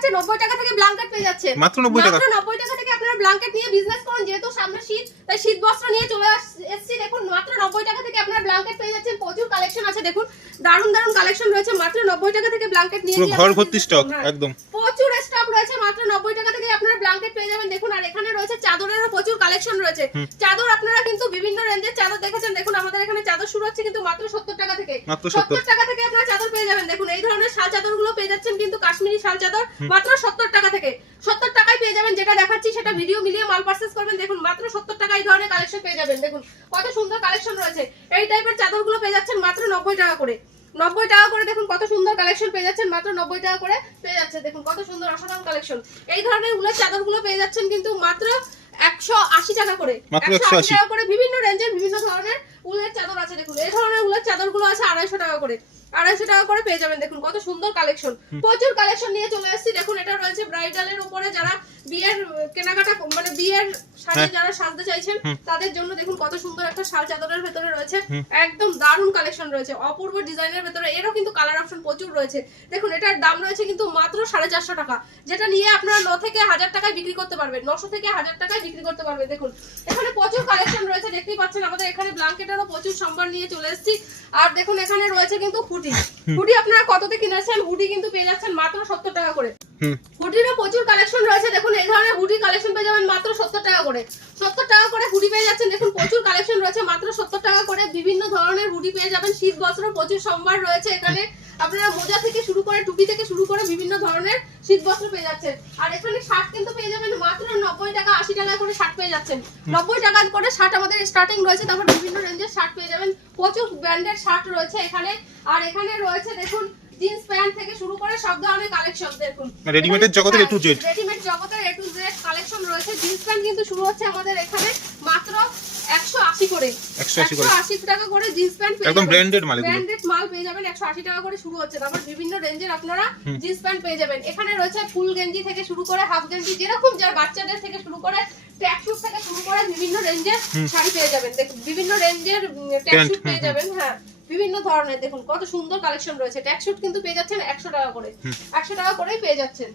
দেখাচ্ছে 90 টাকা থেকে ব্ল্যাঙ্কেট পেয়ে যাচ্ছে মাত্র 90 টাকা। মাত্র 90 টাকা থেকে আপনারা ব্ল্যাঙ্কেট নিয়ে বিজনেস করুন, যেহেতু সামনে শীত তাই শীত বস্ত্র নিয়ে চলে এসেছি। দেখুন মাত্র 90 টাকা থেকে আপনারা ব্ল্যাঙ্কেট পেয়ে যাচ্ছেন। প্রচুর কালেকশন আছে, দেখুন দারুন দারুন কালেকশন রয়েছে। মাত্র 90 টাকা থেকে ব্ল্যাঙ্কেট নিয়ে পুরো ঘর ভর্তি স্টক একদম। প্রচুর স্টক রয়েছে, মাত্র 90 টাকা থেকে আপনারা ব্ল্যাঙ্কেট পেয়ে যাবেন। দেখুন আর এখানে রয়েছে চাদরেরও প্রচুর কালেকশন রয়েছে। চাদর আপনারা কিন্তু বিভিন্ন রেঞ্জের চাদর দেখেছেন। দেখুন আমাদের এখানে চাদর শুরু হচ্ছে কিন্তু মাত্র 70 টাকা থেকে। মাত্র 70 টাকা থেকে আপনারা চাদর পেয়ে যাবেন। দেখুন এই ধরনের শাল চাদরগুলো পেয়ে যাচ্ছেন কিন্তু কাশ্মীরি শাল চাদর মাত্র 70 টাকা থেকে। 70 টাকায় পেয়ে যাবেন। যেটা দেখাচ্ছি সেটা ভিডিও মিলিয়ে মাল পারচেজ করবেন। দেখুন মাত্র 70 টাকায় এই ধরনের কালেকশন পেয়ে যাবেন। দেখুন কত সুন্দর কালেকশন রয়েছে। এই টাইপের চাদরগুলো পেয়ে যাচ্ছেন মাত্র 90 টাকা করে। 90 টাকা করে দেখুন কত সুন্দর কালেকশন পেয়ে যাচ্ছেন। মাত্র 90 টাকা করে পেয়ে যাচ্ছে। দেখুন কত সুন্দর অসাধারণ কালেকশন। এই ধরনের উলের চাদরগুলো পেয়ে যাচ্ছেন কিন্তু মাত্র 180 টাকা করে। 180 টাকা করে বিভিন্ন রেঞ্জের বিভিন্ন ধরনের উলের চাদর আছে। দেখুন এই ধরনের উলের চাদরগুলো আছে 250 টাকা করে। 250 টাকা করে পেয়ে যাবেন। দেখুন কত সুন্দর কালেকশন, প্রচুর কালেকশন নিয়ে চলে আসছি। দেখুন এটা রয়েছে ব্রাইডালের উপরে, যারা বিয়ের কেনাকাটা মানে বিয়ের সাজে যারা সাজতে চাইছেন তাদের জন্য দেখুন কত সুন্দর একটা শাল চাদরের ভেতরে রয়েছে। একদম দারুণ কালেকশন রয়েছে, অপূর্ব ডিজাইনের ভেতরে। এরও কিন্তু কালার অপশন প্রচুর রয়েছে। দেখুন এটার দাম রয়েছে কিন্তু মাত্র 450 টাকা, যেটা নিয়ে আপনারা 9 থেকে 1000 টাকায় বিক্রি করতে পারবেন। 900 থেকে 1000 টাকায় বিক্রি করতে পারবেন। দেখুন এখানে প্রচুর কালেকশন রয়েছে, দেখতেই পাচ্ছেন। আমাদের এখানে ব্ল্যাঙ্কেটেরও প্রচুর সম্ভার নিয়ে চলে এসেছি। আর দেখুন এখানে রয়েছে কিন্তু হুডি। হুডি আপনারা কততে কিনেছেন? হুডি কিন্তু পেয়ে যাচ্ছেন মাত্র 70 টাকা করে। হুডিরও প্রচুর কালেকশন রয়েছে। দেখুন এই ধরনের হুডি কালেকশন পেয়ে যাবেন মাত্র 70 টাকা করে। 70 টাকা করে হুডি পেয়ে যাচ্ছেন। দেখুন প্রচুর কালেকশন রয়েছে মাত্র 70 টাকা করে। বিভিন্ন ধরনের হুডি পেয়ে যাবেন। শীত বস্ত্র প্রচুর সম্ভার রয়েছে এখানে। আপনারা মোজা থেকে শুরু করে টুপি থেকে শুরু করে বিভিন্ন ধরনের শীত বস্ত্র পেয়ে যাচ্ছেন। আর এখানে শার্ট কিন্তু পেয়ে যাবেন মাত্র 90 টাকা 80 টাকা করে শার্ট পেয়ে যাচ্ছেন। 90 টাকা করে শার্ট আমাদের স্টার্টিং রয়েছে। তারপর বিভিন্ন রেঞ্জের শার্ট পেয়ে যাবেন। প্রচুর ব্র্যান্ডের শার্ট রয়েছে এখানে। আর এখানে রয়েছে দেখুন জিন্স প্যান্ট থেকে শুরু করে সব ধরনের কালেকশন। দেখুন রেডিমেডের জগতের A to Z, রেডিমেড জগতের A to Z কালেকশন রয়েছে। জিন্স প্যান্ট কিন্তু শুরু হচ্ছে আমাদের এখানে মাত্র 180 করে। 180 টাকা করে জিন্স প্যান্ট পেয়ে একদম যাবেন। ব্র্যান্ডেড মাল, ব্র্যান্ডেড মাল পেয়ে যাবেন। 180 টাকা করে শুরু হচ্ছে। তারপর বিভিন্ন রেঞ্জের আপনারা জিন্স প্যান্ট পেয়ে যাবেন। এখানে রয়েছে ফুল গেঞ্জি থেকে শুরু করে হাফ গেঞ্জি, যেরকম যার বাচ্চাদের থেকে শুরু করে ট্র্যাকস্যুট থেকে শুরু করে বিভিন্ন রেঞ্জের শাড়ি পেয়ে যাবেন। দেখুন বিভিন্ন রেঞ্জের ট্র্যাকস্যুট পেয়ে যাবেন। হ্যাঁ বিভিন্ন ধরনের দেখুন কত সুন্দর কালেকশন রয়েছে। ট্র্যাকস্যুট কিন্তু পেয়ে যাচ্ছেন 100 টাকা করে। 100 টাকা করেই পেয়ে যাচ্ছেন।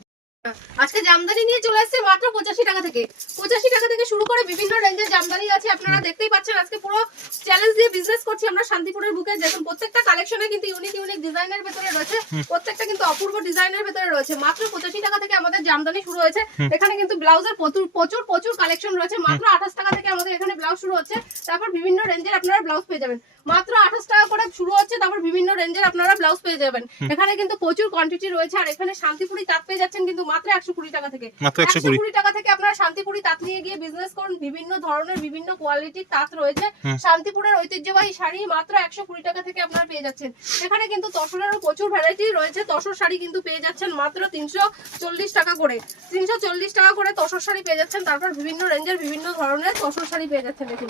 আজকে জামদানি নিয়ে চলে আসছে মাত্র 85 টাকা থেকে। 85 টাকা থেকে শুরু করে বিভিন্ন রেঞ্জের জামদানি আছে। আপনারা দেখতেই পাচ্ছেন আজকে পুরো চ্যালেঞ্জ দিয়ে বিজনেস করছি আমরা শান্তিপুরের বুকে। দেখুন প্রত্যেকটা কালেকশনে কিন্তু ইউনিক ইউনিক ডিজাইনের ভেতরে রয়েছে। প্রত্যেকটা কিন্তু অপূর্ব ডিজাইনের ভেতরে রয়েছে। মাত্র 85 টাকা থেকে আমাদের জামদানি শুরু হয়েছে। এখানে কিন্তু ব্লাউজের প্রচুর প্রচুর কালেকশন রয়েছে। মাত্র 28 টাকা থেকে আমাদের এখানে ব্লাউজ শুরু হচ্ছে। তারপর বিভিন্ন রেঞ্জের আপনারা ব্লাউজ পেয়ে যাবেন। মাত্র 28 টাকা করে শুরু হচ্ছে। তারপর বিভিন্ন রেঞ্জের আপনারা ব্লাউজ পেয়ে যাবেন। এখানে কিন্তু প্রচুর কোয়ান্টিটি রয়েছে। আর এখানে শান্তিপুরি তাঁত পেয়ে যাচ্ছেন কিন্তু মাত্র 120 টাকা থেকে। মাত্র 120 টাকা থেকে আপনারা শান্তিপুরি তাঁত নিয়ে গিয়ে বিজনেস করুন। বিভিন্ন ধরনের বিভিন্ন কোয়ালিটির তাঁত রয়েছে। শান্তিপুরের ঐতিহ্যবাহী শাড়ি মাত্র 120 টাকা থেকে আপনারা পেয়ে যাচ্ছেন। এখানে কিন্তু তসরেরও প্রচুর ভ্যারাইটি রয়েছে। তসর শাড়ি কিন্তু পেয়ে যাচ্ছেন মাত্র 340 টাকা করে। 340 টাকা করে তসর শাড়ি পেয়ে যাচ্ছেন। তারপর বিভিন্ন রেঞ্জের বিভিন্ন ধরনের তসর শাড়ি পেয়ে যাচ্ছেন। দেখুন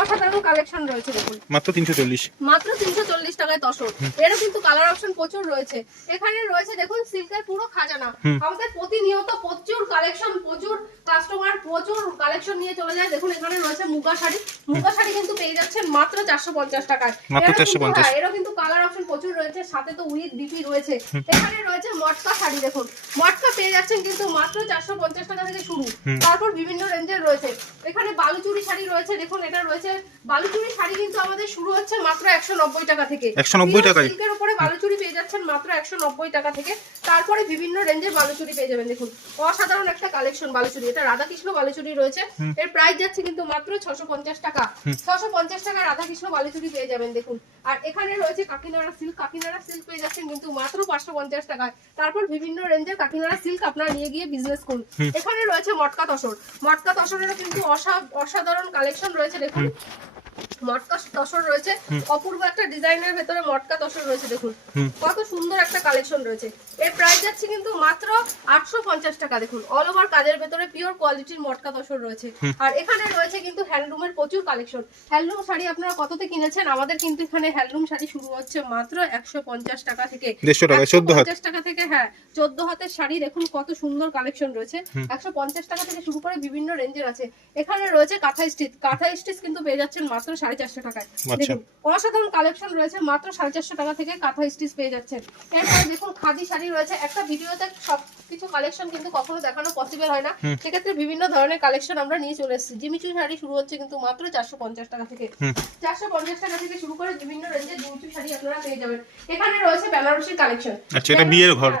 অসাধারণ কালেকশন রয়েছে। দেখুন মাত্র 340, মাত্র 340 টাকায় তসর। এরও কিন্তু কালার অপশন প্রচুর রয়েছে। এখানে রয়েছে দেখুন সিল্কের পুরো খাজানা। আমাদের প্রতিনিয়ত প্রচুর কালেকশন, প্রচুর কাস্টমার প্রচুর কালেকশন নিয়ে চলে যায়। দেখুন এখানে রয়েছে মুগা শাড়ি। মুগা শাড়ি কিন্তু পেয়ে যাচ্ছেন মাত্র 450 টাকায়। মাত্র 450। এরও কিন্তু কালার অপশন প্রচুর রয়েছে। সাথে তো উইথ বিপি রয়েছে। এখানে রয়েছে মটকা শাড়ি। দেখুন মটকা পেয়ে যাচ্ছেন কিন্তু মাত্র 450 টাকা থেকে শুরু। তারপর বিভিন্ন রেঞ্জের রয়েছে। এখানে বালুচুরি শাড়ি রয়েছে। দেখুন এটা রয়েছে বালুচুরি শাড়ি কিন্তু আমাদের শুরু হচ্ছে মাত্র 190 টাকা থেকে। 190 টাকায় সিল্কের উপরে বালুচুরি পেয়ে যাচ্ছেন মাত্র 190 টাকা থেকে। তারপরে বিভিন্ন রেঞ্জের বালুচুরি পেয়ে যাবেন। দেখুন অসাধারণ একটা কালেকশন বালুচুরি। এটা রাধাকৃষ্ণ বালুচুরি রয়েছে। এর প্রাইস যাচ্ছে কিন্তু মাত্র 650 টাকা। 650 টাকা রাধাকৃষ্ণ বালুচুরি পেয়ে যাবেন। দেখুন আর এখানে রয়েছে কাকিনাড়া সিল্ক। কাকিনাড়া সিল্ক পেয়ে যাচ্ছেন কিন্তু মাত্র 550 টাকায়। তারপর বিভিন্ন রেঞ্জের কাকিনাড়া সিল্ক আপনারা নিয়ে গিয়ে বিজনেস করুন। এখানে রয়েছে মটকা তসর। মটকা তসরেরও কিন্তু অসাধারণ কালেকশন রয়েছে। দেখুন মটকা তসর রয়েছে। অপূর্ব একটা ডিজাইনের ভেতরে মটকা তসর রয়েছে। দেখুন কত সুন্দর একটা কালেকশন রয়েছে। এর প্রাইস যাচ্ছে কিন্তু মাত্র 850 টাকা। দেখুন অল ওভার কাজের ভেতরে পিওর কোয়ালিটির মটকা তসর রয়েছে। আর এখানে রয়েছে কিন্তু হ্যান্ডলুমের প্রচুর কালেকশন। হ্যান্ডলুম শাড়ি আপনারা কততে কিনেছেন? আমাদের কিন্তু এখানে হ্যান্ডলুম শাড়ি শুরু হচ্ছে মাত্র 150 টাকা থেকে। 150 টাকা 14 টাকা থেকে। হ্যাঁ 14 হাতের শাড়ি দেখুন কত সুন্দর কালেকশন রয়েছে। 150 টাকা থেকে শুরু করে বিভিন্ন রেঞ্জের আছে। এখানে রয়েছে কাঁথা স্টিচ। কাঁথা স্টিচ কিন্তু পেয়ে যাচ্ছেন মাত্র 450 টাকায়। দেখুন অসাধারণ কালেকশন রয়েছে। মাত্র 450 টাকা থেকে কাঁথা স্টিচ পেয়ে যাচ্ছেন। এরপর দেখুন খাদি শাড়ি রয়েছে। একটা ভিডিওতে সব সবকিছু কালেকশন কিন্তু কখনো দেখানো পসিবল হয় না, সেক্ষেত্রে বিভিন্ন ধরনের কালেকশন আমরা নিয়ে চলে এসেছি। জিমিচু শাড়ি শুরু হচ্ছে কিন্তু মাত্র 450 টাকা থেকে। 450 টাকা থেকে শুরু করে বিভিন্ন রেঞ্জের জিমিচু শাড়ি আপনারা পেয়ে যাবেন। এখানে রয়েছে বেনারসির কালেকশন। আচ্ছা, এটা বিয়ের ঘর।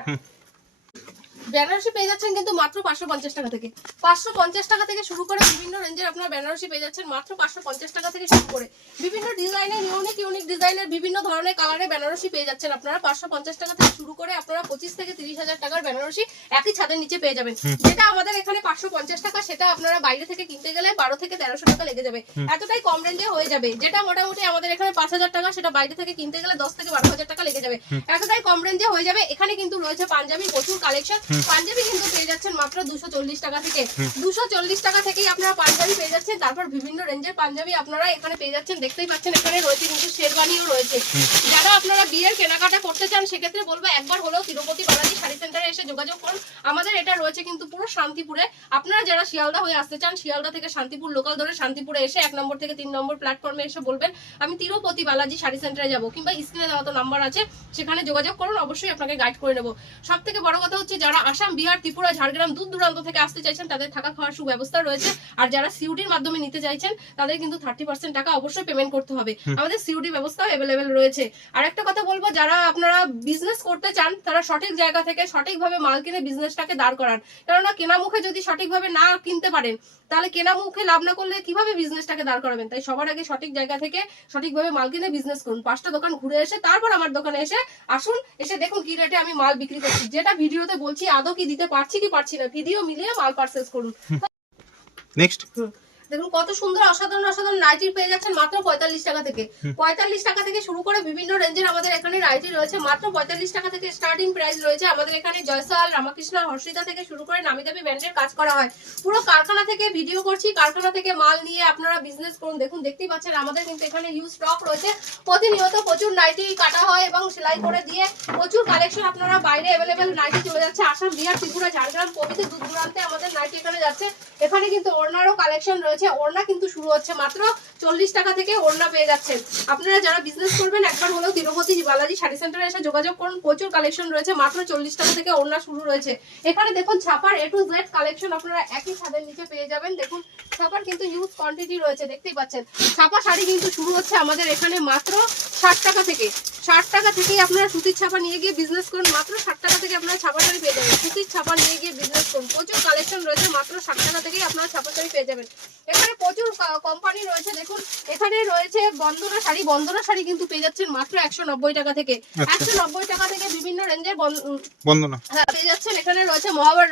বেনারসি পেয়ে যাচ্ছেন কিন্তু মাত্র 550 টাকা থেকে। 550 টাকা থেকে শুরু করে বিভিন্ন রেঞ্জের আপনারা বেনারসি পেয়ে যাচ্ছেন মাত্র 550 টাকা থেকে শুরু করে বিভিন্ন ডিজাইনের ইউনিক ডিজাইনের বিভিন্ন ধরনের কালারে বেনারসি পেয়ে যাচ্ছেন আপনারা 550 টাকা থেকে শুরু করে আপনারা 25 থেকে 30,000 টাকার বেনারসি একই ছাদের নিচে পেয়ে যাবেন। যেটা আমাদের এখানে 550 টাকা, সেটা আপনারা বাইরে থেকে কিনতে গেলে 12 থেকে 1300 টাকা লেগে যাবে। এতটাই কম রেঞ্জে হয়ে যাবে। যেটা মোটামুটি আমাদের এখানে 5000 টাকা, সেটা বাইরে থেকে কিনতে গেলে 10 থেকে 12,000 টাকা লেগে যাবে। এতটাই কম রেঞ্জে হয়ে যাবে। এখানে কিন্তু রয়েছে পাঞ্জাবি প্রচুর কালেকশন। পাঞ্জাবি কিন্তু পেয়ে যাচ্ছেন মাত্র 240 টাকা থেকে। 240 টাকা থেকেই আপনারা পাঞ্জাবি পেয়ে যাচ্ছেন। তারপর বিভিন্ন রেঞ্জের পাঞ্জাবি আপনারা এখানে পেয়ে যাচ্ছেন, দেখতেই পাচ্ছেন। এখানে রয়েছে কিন্তু শেরওয়ানিও রয়েছে। যারা আপনারা বিয়ের কেনাকাটা করতে চান সেক্ষেত্রে বলবো একবার হলেও তিরুপতি বালাজি শাড়ি সেন্টারে এসে যোগাযোগ করুন। আমাদের এটা রয়েছে কিন্তু পুরো শান্তিপুরে। আপনারা যারা শিয়ালদা হয়ে আসতে চান, শিয়ালদা থেকে শান্তিপুর লোকাল ধরে শান্তিপুরে এসে 1 নম্বর থেকে 3 নম্বর প্ল্যাটফর্মে এসে বলবেন আমি তিরুপতি বালাজি শাড়ি সেন্টারে যাবো, কিংবা স্ক্রিনে দেওয়া তো নাম্বার আছে সেখানে যোগাযোগ করুন, অবশ্যই আপনাকে গাইড করে নেবো। সব থেকে বড় কথা হচ্ছে যারা আসাম, বিহার, ত্রিপুরা, ঝাড়গ্রাম দূর দূরান্ত থেকে আসতে চাইছেন তাদের থাকা খাওয়ার সুব্যবস্থা রয়েছে। আর যারা সিউডির মাধ্যমে নিতে চাইছেন তাদের কিন্তু 30% টাকা অবশ্যই পেমেন্ট করতে হবে। আমাদের সিউডি ব্যবস্থাও অ্যাভেলেবেল রয়েছে। আর একটা কথা বলবো, যারা আপনারা বিজনেস করতে চান তারা সঠিক জায়গা থেকে সঠিকভাবে মাল কিনে বিজনেসটাকে দাঁড় করান। কেননা কেনা মুখে যদি সঠিকভাবে না কিনতে পারেন তাহলে কেনা মুখে লাভ না করলে কিভাবে বিজনেসটাকে দাঁড় করাবেন। তাই সবার আগে সঠিক জায়গা থেকে সঠিকভাবে মাল কিনে বিজনেস করুন। 5টা দোকান ঘুরে এসে তারপর আমার দোকানে এসে আসুন, এসে দেখুন কি রেটে আমি মাল বিক্রি করছি। যেটা ভিডিওতে বলছি আদৌ কি দিতে পারছি কি পারছি না, ভিডিও মিলিয়ে মাল পারচেজ করুন। নেক্সট দেখুন কত সুন্দর অসাধারণ অসাধারণ নাইটি পেয়ে যাচ্ছেন মাত্র 45 টাকা থেকে। 45 টাকা থেকে শুরু করে বিভিন্ন রেঞ্জের আমাদের এখানে নাইটি রয়েছে। মাত্র 45 টাকা থেকে স্টার্টিং প্রাইস রয়েছে। আমাদের এখানে জয়সাল, রামাকৃষ্ণ, হর্ষিতা থেকে শুরু করে নামি দামি ব্র্যান্ডের কাজ করা হয়। পুরো কারখানা থেকে ভিডিও করছি, কারখানা থেকে মাল নিয়ে আপনারা বিজনেস করুন। দেখুন দেখতেই পাচ্ছেন আমাদের কিন্তু এখানে হিউজ স্টক রয়েছে। প্রতিনিয়ত প্রচুর নাইটি কাটা হয় এবং সেলাই করে দিয়ে প্রচুর কালেকশন আপনারা বাইরে অ্যাভেলেবেল নাইটি চলে যাচ্ছে। আসাম, বিহার, ত্রিপুরা, ঝাড়গ্রাম প্রভৃতি দূর দূরান্তে আমাদের নাইটি এখানে যাচ্ছে। এখানে কিন্তু ওড়নারও কালেকশন রয়েছে। ওড়না কিন্তু শুরু হচ্ছে মাত্র 40 টাকা থেকে ওড়না পেয়ে যাচ্ছেন। আপনারা যারা বিজনেস করবেন একবার হলেও তিরুপতি বালাজি শাড়ি সেন্টারে এসে যোগাযোগ করুন। প্রচুর কালেকশন রয়েছে। মাত্র 40 টাকা থেকে ওড়না শুরু রয়েছে। এখানে দেখুন ছাপার A to Z কালেকশন আপনারা একই ছাদের নিচে পেয়ে যাবেন। দেখুন ছাপার কিন্তু হিউজ কোয়ান্টিটি রয়েছে, দেখতেই পাচ্ছেন। ছাপা শাড়ি কিন্তু শুরু হচ্ছে আমাদের এখানে মাত্র 60 টাকা থেকে। 60 টাকা থেকেই আপনারা সুতির ছাপা নিয়ে গিয়ে বিজনেস করুন। মাত্র 60 টাকা থেকে আপনারা ছাপা শাড়ি পেয়ে যাবেন। সুতির ছাপা নিয়ে গিয়ে বিজনেস করুন। প্রচুর কালেকশন রয়েছে। মাত্র 60 টাকা থেকেই আপনারা ছাপা শাড়ি পেয়ে যাবেন। এখানে প্রচুর কোম্পানি রয়েছে। দেখুন এখানে রয়েছে বন্দনা শাড়ি। বন্দনা শাড়ি কিন্তু পেয়ে যাচ্ছেন মাত্র 190 টাকা থেকে। 190 টাকা থেকে বিভিন্ন রেঞ্জের বন্দনা পেয়ে যাচ্ছেন। এখানে রয়েছে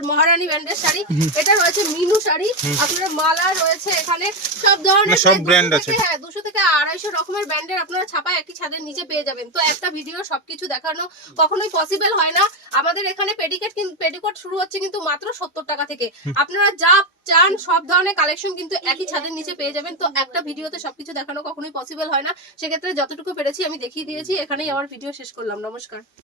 মহারানী ব্র্যান্ডের শাড়ি। এটা রয়েছে মিনু শাড়ি। আপনার মালা রয়েছে। এখানে সব ধরনের সব ব্র্যান্ড আছে। হ্যাঁ 200 থেকে 250 রকমের ব্র্যান্ডের আপনারা ছাপা একই ছাদের নিচে পেয়ে যাবেন। তো একটা ভিডিও সবকিছু দেখানো কখনোই পসিবল হয় না। আমাদের এখানে পেটিকোট শুরু হচ্ছে কিন্তু মাত্র 70 টাকা থেকে। আপনারা যা চান সব ধরনের কালেকশন কিন্তু একই ছাদের নিচে পেয়ে যাবেন। তো একটা ভিডিওতে সবকিছু দেখানো কখনোই পসিবল হয় না। সেক্ষেত্রে যতটুকু পেরেছি আমি দেখিয়ে দিয়েছি। এখানেই আমার ভিডিও শেষ করলাম। নমস্কার।